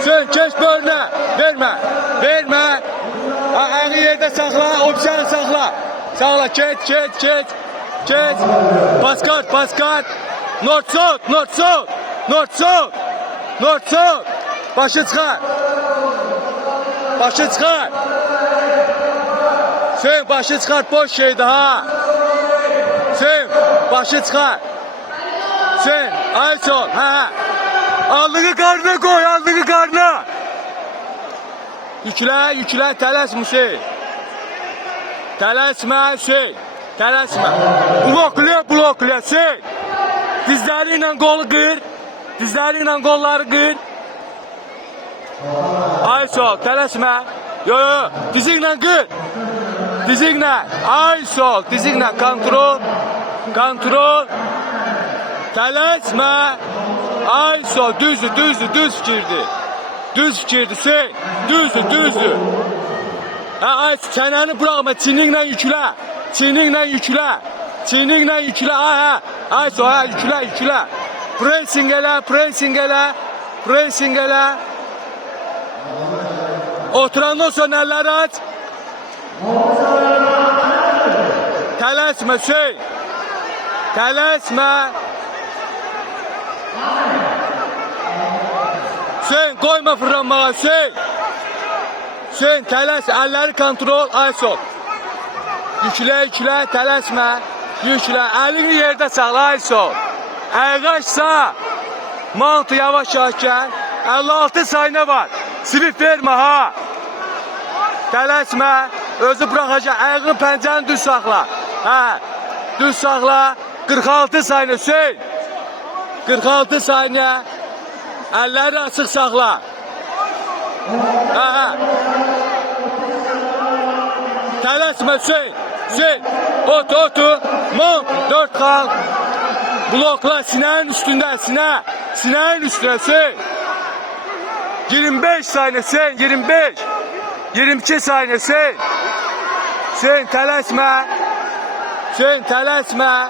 Sen keç bölünə. Vermə. Vermə. Ayağı yerdə saxla. Opsiyanı saxla. Saxla. Keç. Keç. Pas kart. North south. Başı çıxar. Sen başı çıxar. Boş şeydi ha. Sen başı çıxar. Sen Ayson. Ha. Aldığı karnına koy. Yüklə. Tələsmə Hüseyin. Tələsmə Hüseyin. Blokluya Hüseyin. Dizləri ilə qolu qır. Qolları qır. Ayson tələsmə. Yo. Dizinlə qır. Ayson. Dizinlə kontrol. Tələsmə. Ayson düz fikirdir. Hüseyin. Düzdür. Ay çənəni buraxma, çininlə yüklə. Ayson, yüklə. Pressing elə. Oturandan sonra əlləri aç. Tələsmə Hüseyin. Hüseyin koyma fırlanmağa Hüseyin. Tələs, əlləri kontrol, Ayson. Yüklə, tələsmə. Əlini yerdə saxla Ayson. Ayğaçsa, mantı yavaş gəl. 56 sayına var. Sivif vermə ha. Tələsmə. Özü bıraxacaq. Ayağını pəncəni düz saxla. Düz saxla. 46 sayına Hüseyin. 46 sayına. Əlləri açıq saxla. Tələsmə Hüseyin. Otu. Mont. 4 xal. Blokla sinənin üstündə. Sinənin üstünə Hüseyin. 25 sayına Hüseyin. 22 sayına Hüseyin. Tələsmə.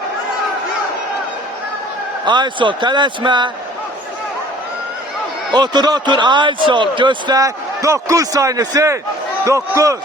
Ayson tələsmə. Otur Ayson göstər. 9 sayına Hüseyin. 9.